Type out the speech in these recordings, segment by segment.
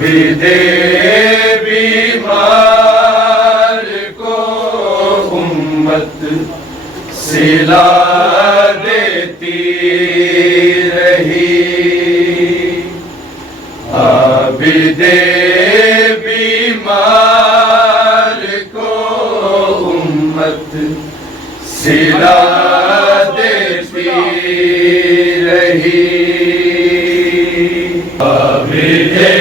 आबिदे बीमार को उम्मत सिला देती रही। आबिदे बीमार को उम्मत सिला देती रही। आबिदे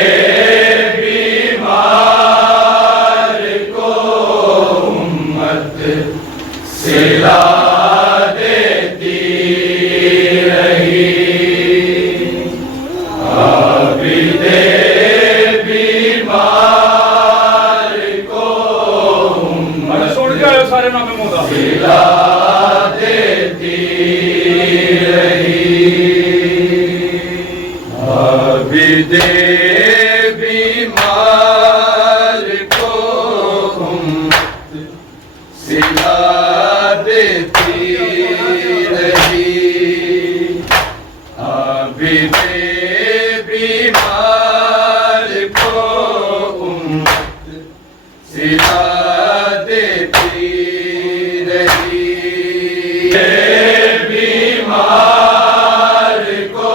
बीमार को उम्मत सिला देती रही। आबिदे बीमार को उम्मत सिला देती रही। आबिदे बीमार को उम्मत सिला देती रही। आबिदे बीमार को उम्मत सिला देती रही। बीमार को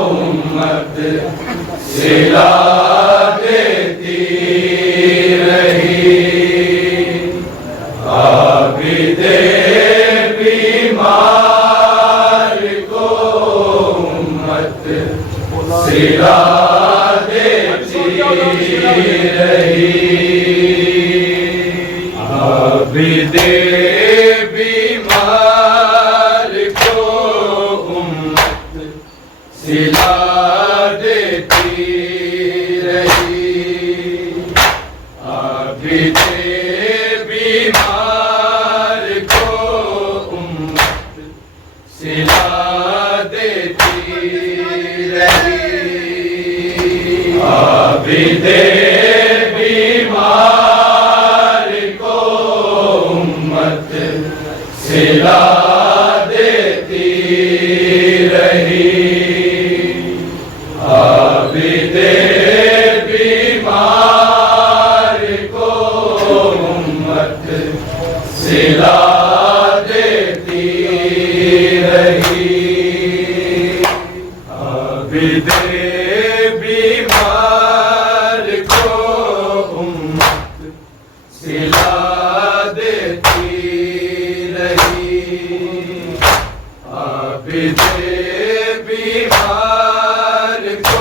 उम्मत सिला देती रही। आबिदे बीमार को उम्मत सिला देती रही। आबिदे बीमार को उम्मत सिला देती रही। आबिदे बीमार को उम्मत सिला देती रही। आबिदे बीमार को उम्मत सिला देती रही। आबिदे बीमार को उम्मत सिला देती रही। आबिदे बीमार को उम्मत सिला देती रही। आबिदे बीमार को उम्मत सिला देती रही। आबिदे बीमार को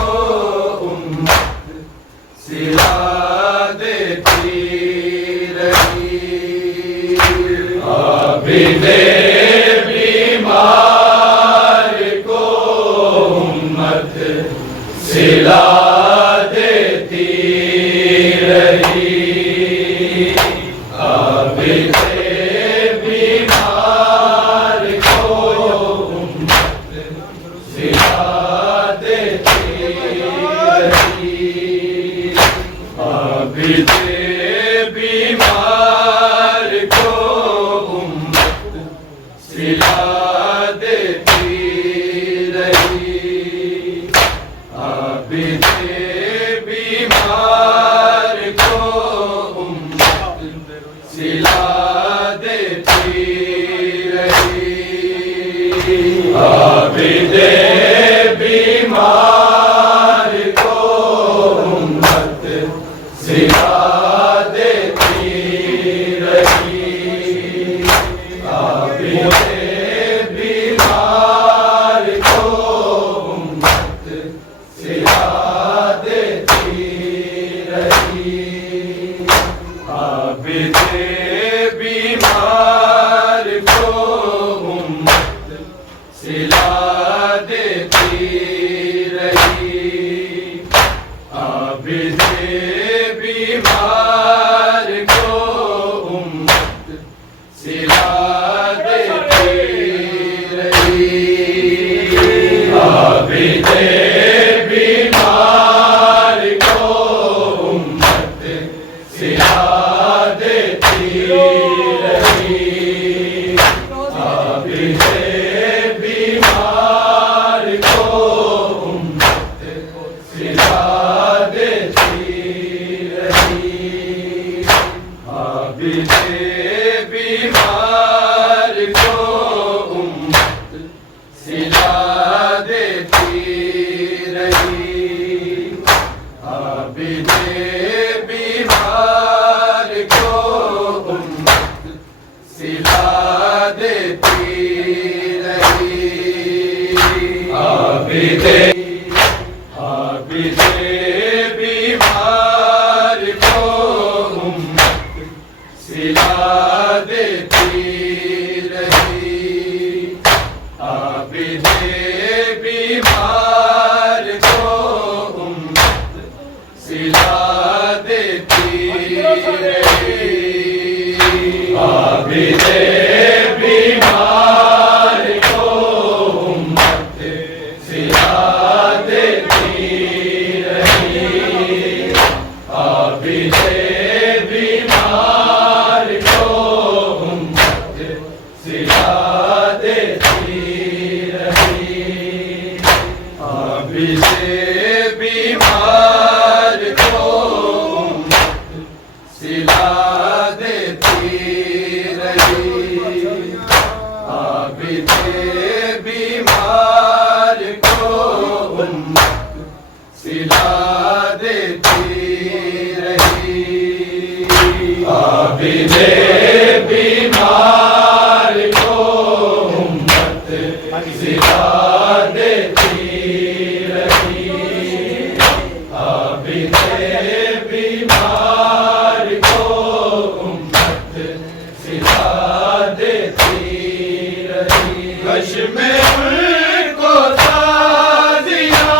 उम्मत सिला देती रही। आबिदे बीमार को उम्मत सिला देती रही। आबिदे बीमार को उम्मत सिला देती रही। आबिदे बीमार को उम्मत सिला देती रही। आबिदे बीमार को उम्मत सिला देती रही। आबिदे बीमार को उम्मत सिला देती रही। आबिदे बीमार को उम्मत सिला देती रही। आबिदे बीमार को उम्मत सिला देती रही। आबिदे बीमार को आबिदे बीमार को उम्मत सिला देती रही। आबिदे बीमार को उम्मत सिला देती रही। आबिदे बीमार को उम्मत सिला देती रही। आबिदे बीमार को उम्मत सिला देती रही। आबिदे बीमार को उम्मत सिला देती रही। आबिदे बीमार को उम्मत सिला देती रही। आबिदे बीमार को उम्मत सिला देती रही। आबिदे बीमार को उम्मत सिला देती रही। कश में उनको ताज़ियानो,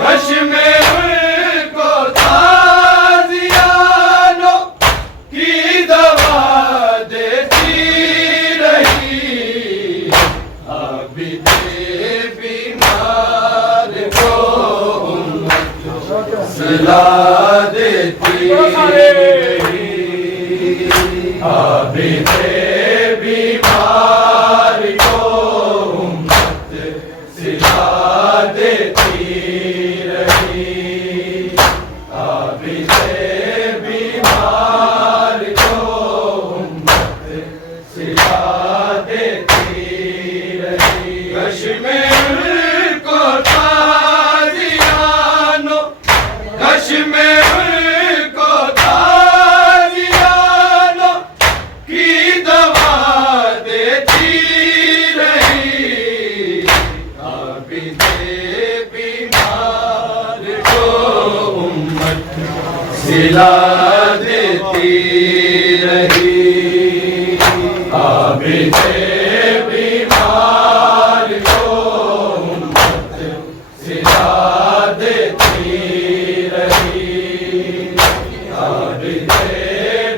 कश में उनको ताज़ियानो की दवा देती रही। आबिदे बीमार को उम्मत सिला देती रही। आबिदे बीमार को उम्मत सिला देती रही। आबिदे बीमार को उम्मत सिला देती रही। कश में उनको ताज़ियानो, कश में उनको ताज़ियानो की दवा देती रही। आबिदे बीमार को उम्मत सिला देती रही। आबिदे बीमार को उम्मत सिला देती रही। आबिदे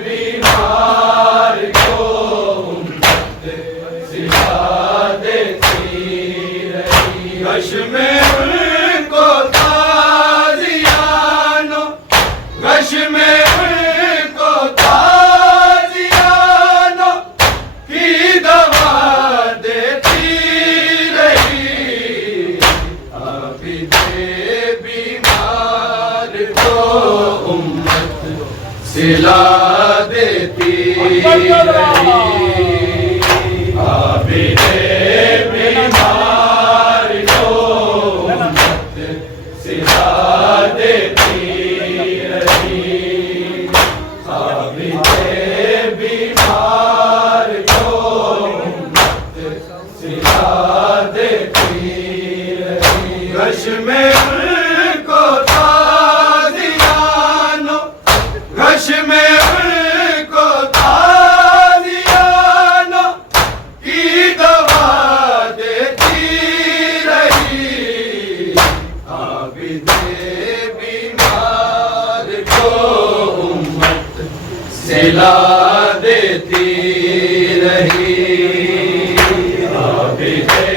बीमार को उम्मत सिला देती रही। कश में उनको ताज़ियानो, कश में उनको ताज़ियानो की दवा देती रही। आबिदे बीमार को उम्मत सिला देती रही। आबिदे बीमार को उम्मत सिला देती रही। आबिदे बीमार को उम्मत सिला देती रही। कश में उनको ताज़ियानो, कश में उनको ताज़ियानो की दवा देती रही। आबिदे बीमार को उम्मत सिला देती रही। आबिदे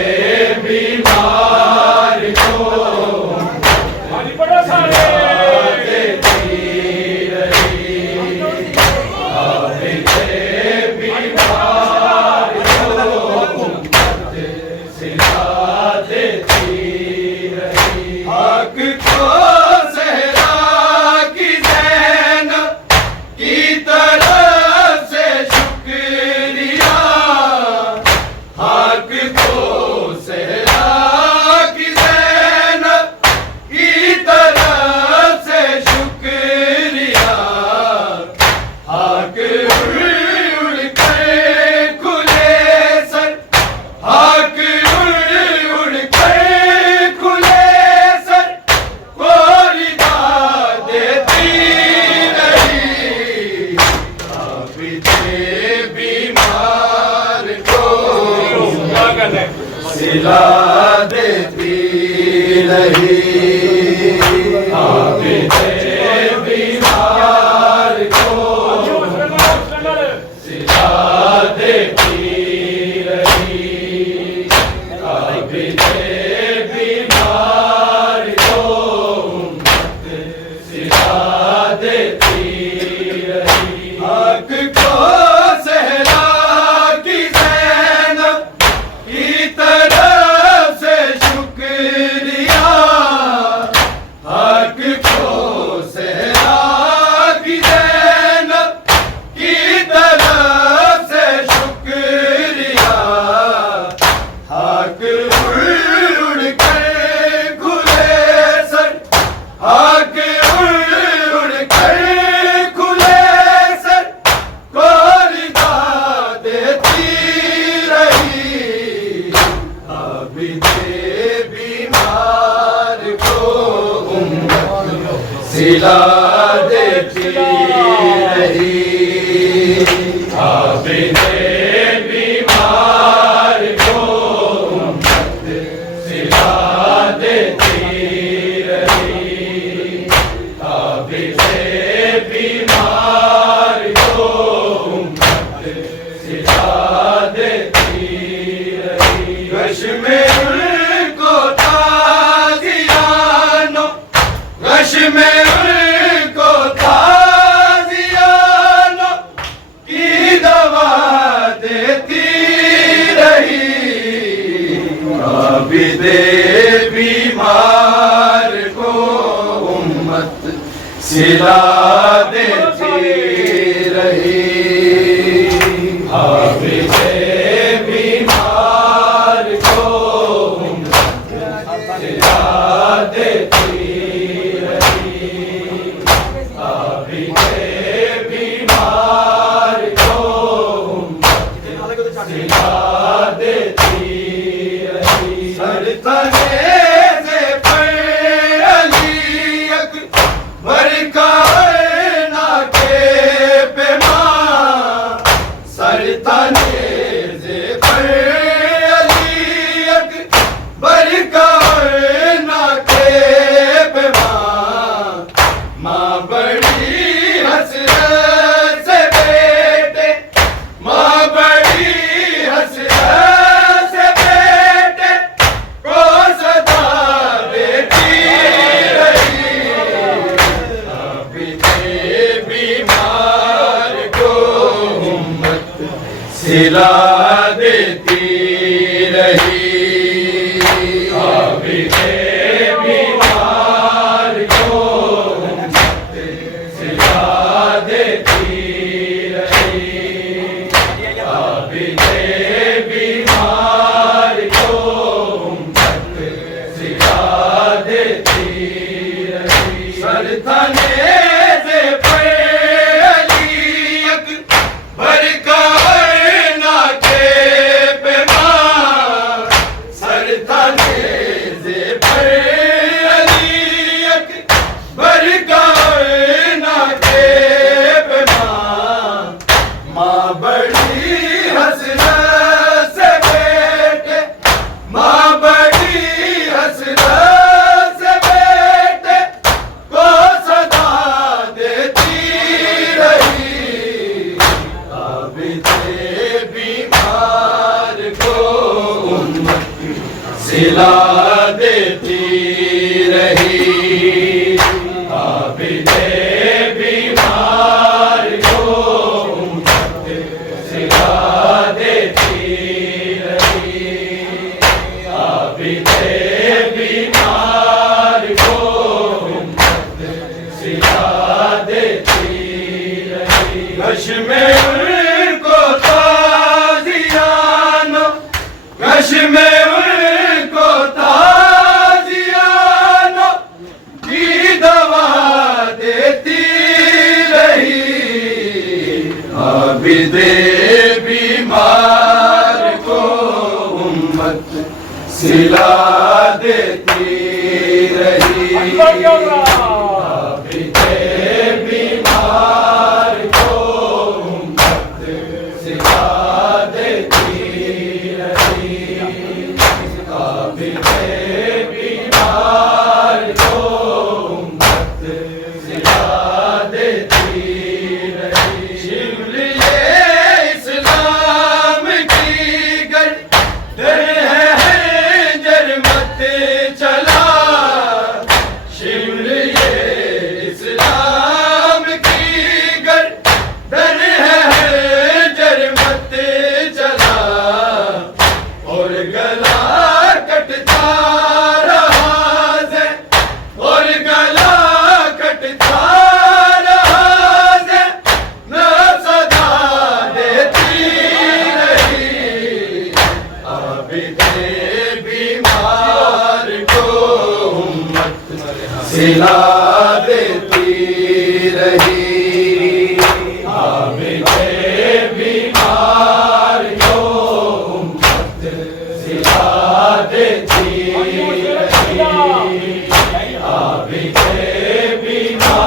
बीमार को उम्मत सिला देती रही। आबिदे बीमार को उम्मत सिला देती रही। हक को सहरा की ज़ैनब की तरफ से शुक्रिया। हक को सहरा की ज़ैनब की तरफ से शुक्रिया। हक उड़ उड़ कर खुले सर, हक उड़ उड़ कर खुले सर सिला देती रही। हाफिज़े बीमार को उम्मत सिला देती रही। हाफिज़े बीमार को उम्मत सिला देती रही। गश में उनको ताज़ियानो, गश में उनको ताज़ियानो की दवा देती रही। आबिदे बीमार को उम्मत सिला देती रही। आबिदे बीमार को उम्मत सिला देती रही। आबिदे बीमार को उम्मत सिला देती रही। सरतने से पर अली अकबर का नाके पे मां, सरतने से पर अली अकबर का नाके पे मां। मां बड़ी हसरत से बेटे, मां बड़ी हसरत से बेटे को सदा देती रही। आबिदे बीमार को उम्मत सिला देती रही। आबिदे बीमार को उम्मत सिला देती रही। आबिदे बीमार को उम्मत सिला देती रही। सरथने से पर अली अकबर का नाके पे मां, सरथने से पर अली अकबर का नाके पे मां। मां बड़ी हसरत से बेटे, मां बड़ी हसरत से बेटे को सदा देती रही। आबिदे बीमार को उम्मत सिला देती रही। आबिदे बीमार को उम्मत सिला देती रही। आबिदे बीमार को उम्मत सिला देती रही। गश में उनको ताज़ियानो, गश में उनको ताज़ियानो की दवा देती रही। आबिदे बीमार को उम्मत सिला देती रही। आबिदे बीमार को उम्मत सिला देती रही। आबिदे बीमार को उम्मत सिला देती रही। शिमले इस्लाम की गर्दन है हंजर मत चला। शिमले इस्लाम की गर्दन है हंजर मत चला। और गला कटता रहा है, और गला कटता रहा है, न सदा देती रही। आबिदे बीमार को उम्मत सिला देती रही। आबिदे बीमार को उम्मत सिला देती रही। आबिदे बीमार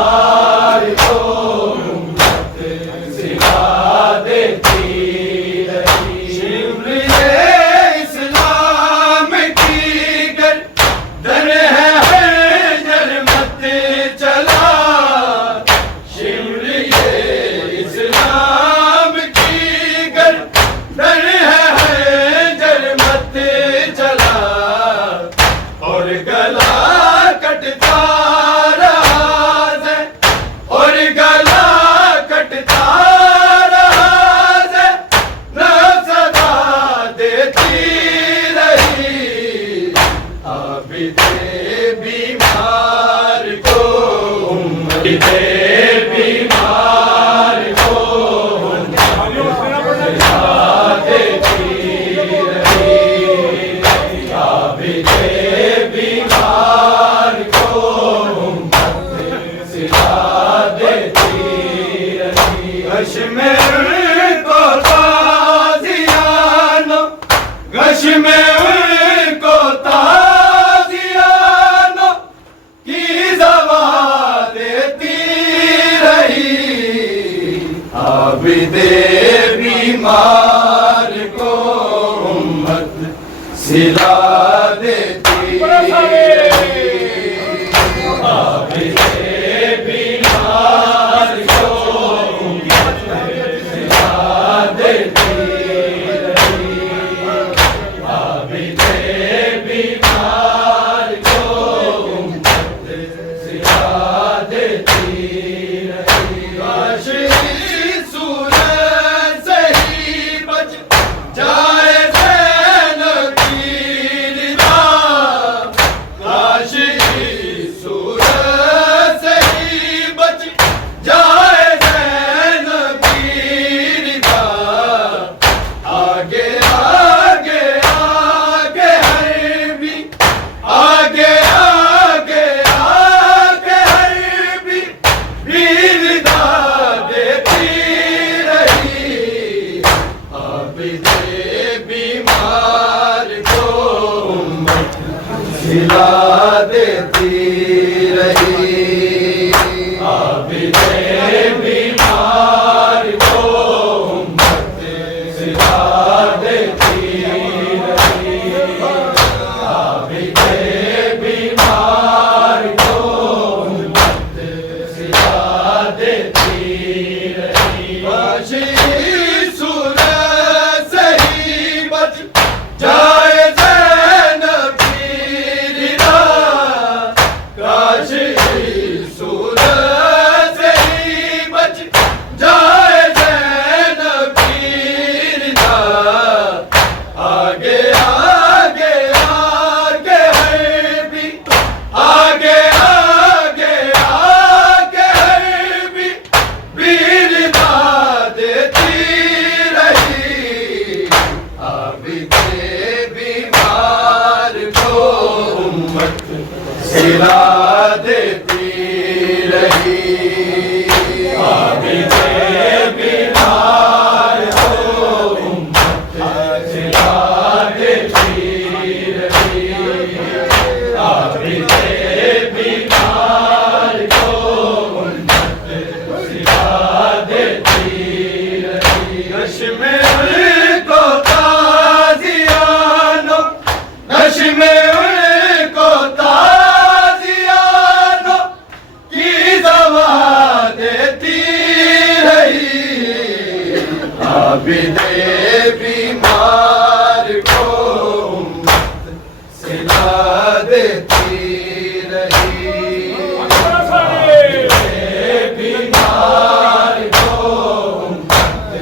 दे बीमार को सिला देती रही, भी दे बीमार को सिला देती रही। कश्मीर को ताज़ियानो, कश्मीर को ताज़ियानो की दवा देती रही, आबिदे बीमार को उम्मत सिला देती रही, आबिदे बीमार को उम्मत सिला देती रही, आबिदे बीमार को उम्मत सिला देती रही। काश इस सूरत से ही बच जाए ज़ैनब की निदा, काश इस सूरत से ही बच जाए ज़ैनब की निदा। आगे आगे आगे हर भी, आगे आगे आगे हर भी निदा देती रही, आबिदे बीमार को उम्मत सिला देती रही, आबिदे बीमार को उम्मत सिला देती रही, आबिदे बीमार को उम्मत सिला देती रही। काश इस सूरत से ही बच जाए ज़ैनब की निदा, काश इस सूरत से ही बच जाए ज़ैनब की निदा। आगे आगे आगे हर भी, आगे आगे आगे हर भी निदा देती रही, आबिदे बीमार को उम्मत सिला देती रही, आबिदे बीमार को उम्मत सिला देती रही, आबिदे बीमार को उम्मत सिला देती रही। कश्मीर को ताज़ियानो, कश्मीर को ताज़ियानो की दवा देती रही, आबिदे बीमार को उम्मत सिला देती रही, आबिदे बीमार को उम्मत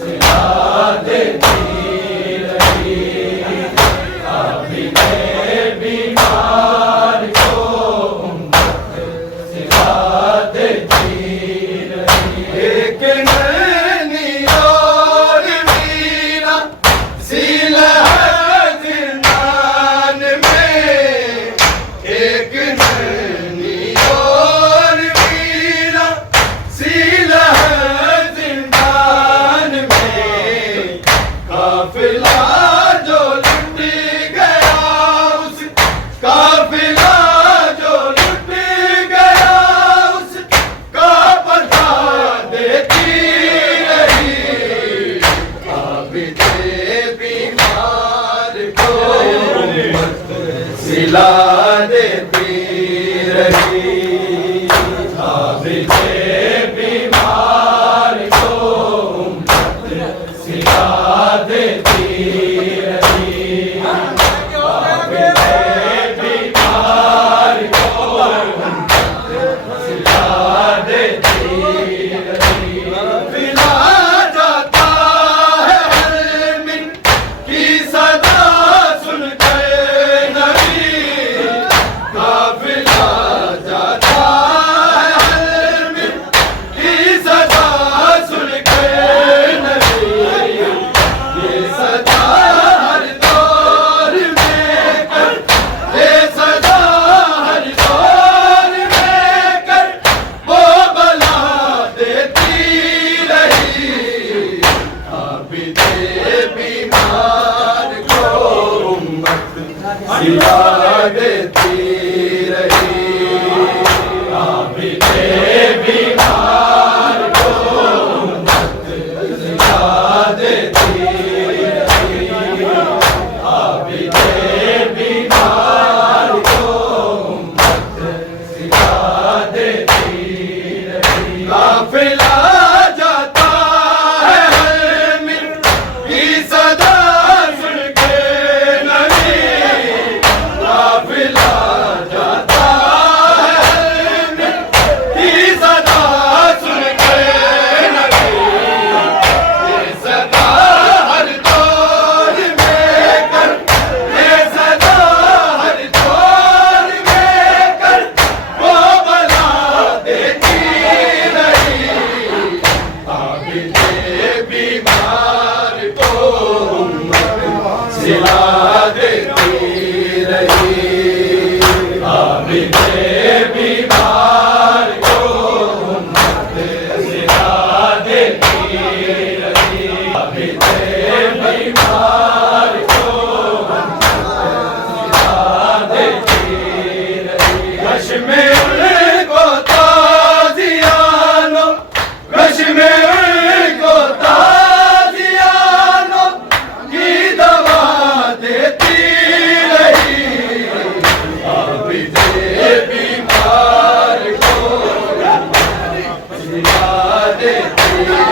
सिला देती रही, आबिदे बीमार को उम्मत सिला देती रही। एक नैनी और मीरा सिला ज़िंदान में, एक नैनी और मीरा सिला ज़िंदान में। काफिला जो लुट गया उस, काफिला जो लुट गया उस का पता देती रही, आबिदे बीमार को उम्मत सिला देती रही, आबिदे बीमार को उम्मत सिला देती रही, आबिदे बीमार को उम्मत सिला देती रही। पिला जाता है हर मिन की सदा सुन कर नबी, काफिला बीमार को उम्मत सिला देती रही। बीमार को उम्मत सिला देती रही। कश में उनको ताजियानो, कश में उनको ताजियानो की दवा देती रही। बीमार को सिला देती रही।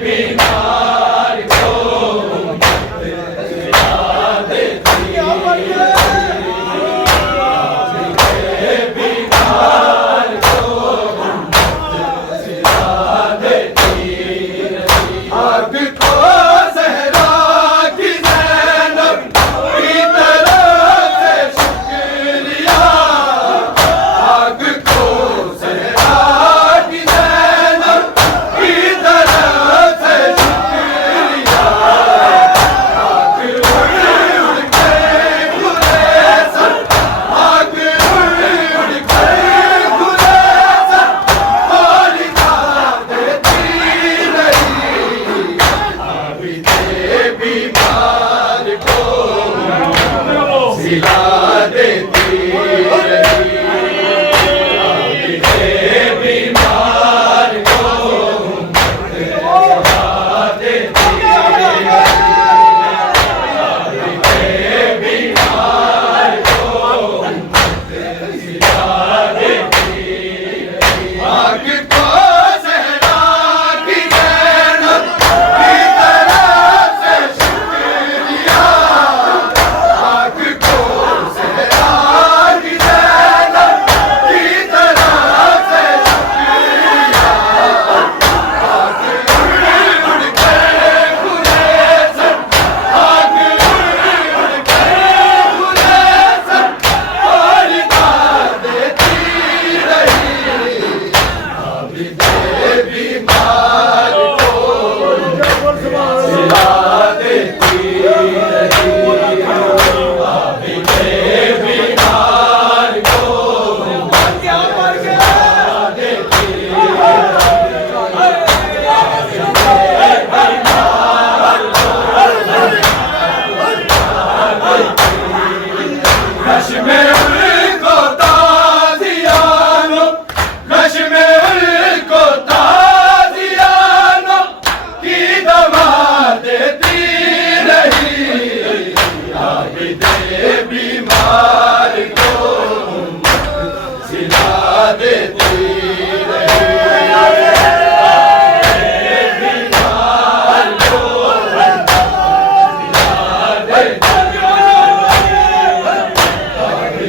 बीमार को सिला देती रही। बीमार को सिला देती रही। आग को सहरा की ज़ैनब की तरफ से शुक्रिया। आग को सहरा की ज़ैनब की तरफ से शुक्रिया। आग उड़ उड़ के गुलेज़र, आग उड़ उड़ के गुलेज़र गोली खा देती रही। बीमार को सिला देती रही। बीमार को सिला देती रही। बीमार को सिला देती रही। आग को सहरा की ज़ैनब की तरफ से शुक्रिया। आग को सहरा की ज़ैनब की तरफ से शुक्रिया। आग उड़ उड़ के गुलेज़र, आग उड़ उड़ के गुलेज़र गोली खा देती रही। बीमार को सिला देती रही। बीमार को सिला देती कश में उनको ताजियानो, कश में उनको ताजियानो की दवा देती रही। बीमार को सिला देती रही। बीमार को सिला देती रही।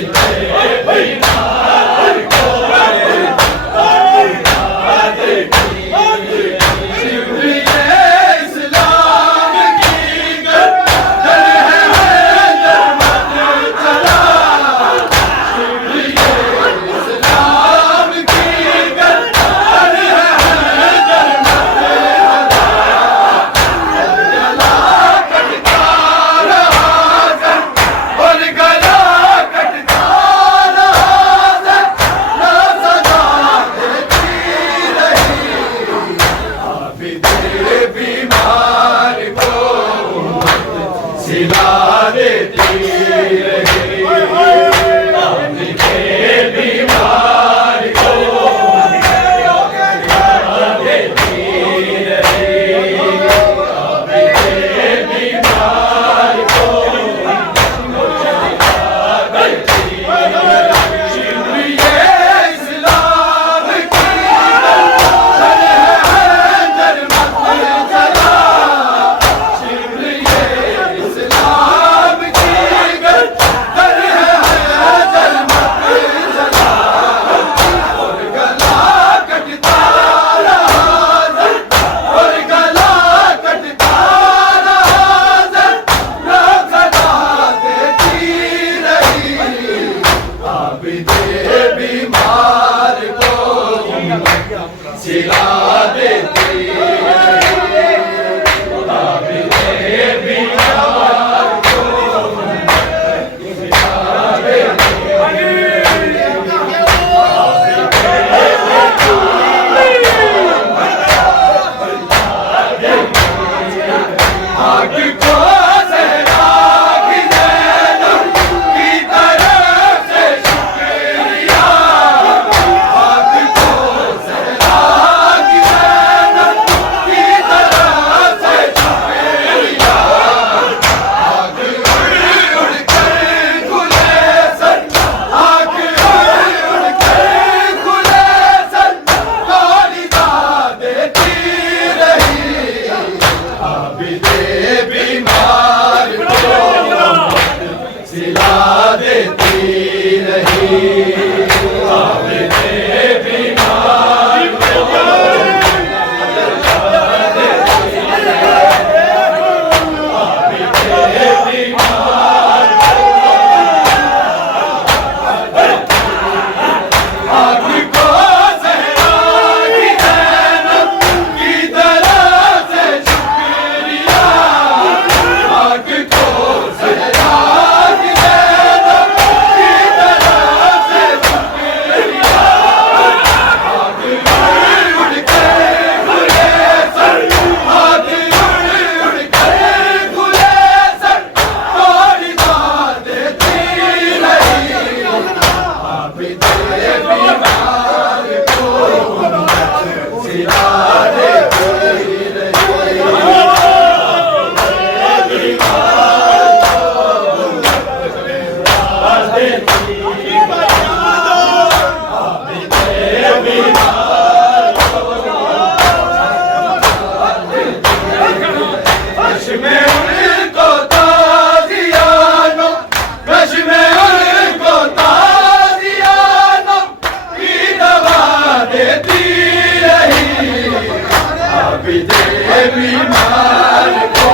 देती रही बीमार को सिला देती रही बीमार को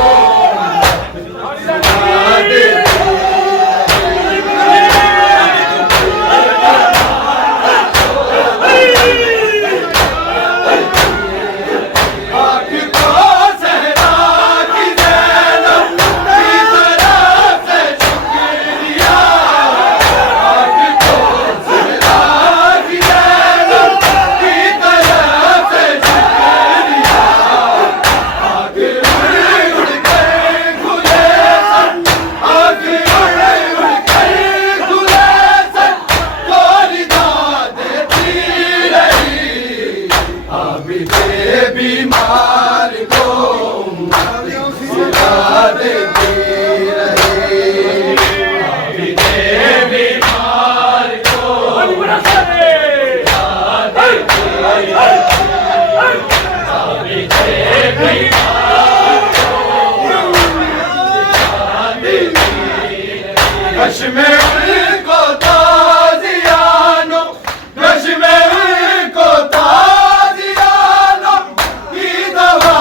कश में उनको ताजियानो कश में उनको ताजियानो की दवा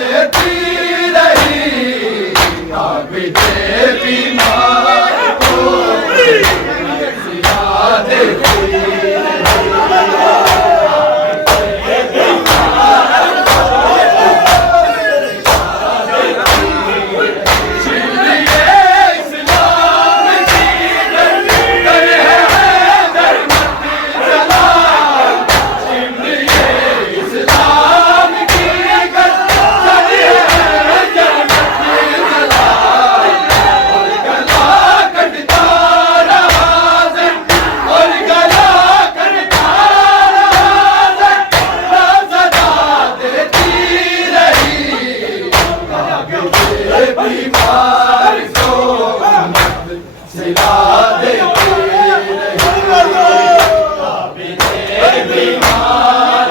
देती रही आबिदे बीमार को सिला देती बीमार को सिला देती रही बीमार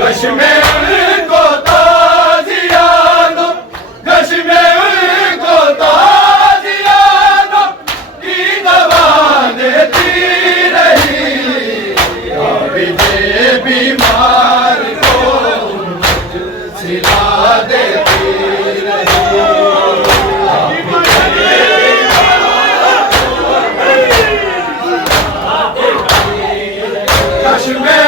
कश में उनको ताजियानो कश में उनको ताजियानो की दवा देती रही आबिदे बीमार को सिला देती रही कश में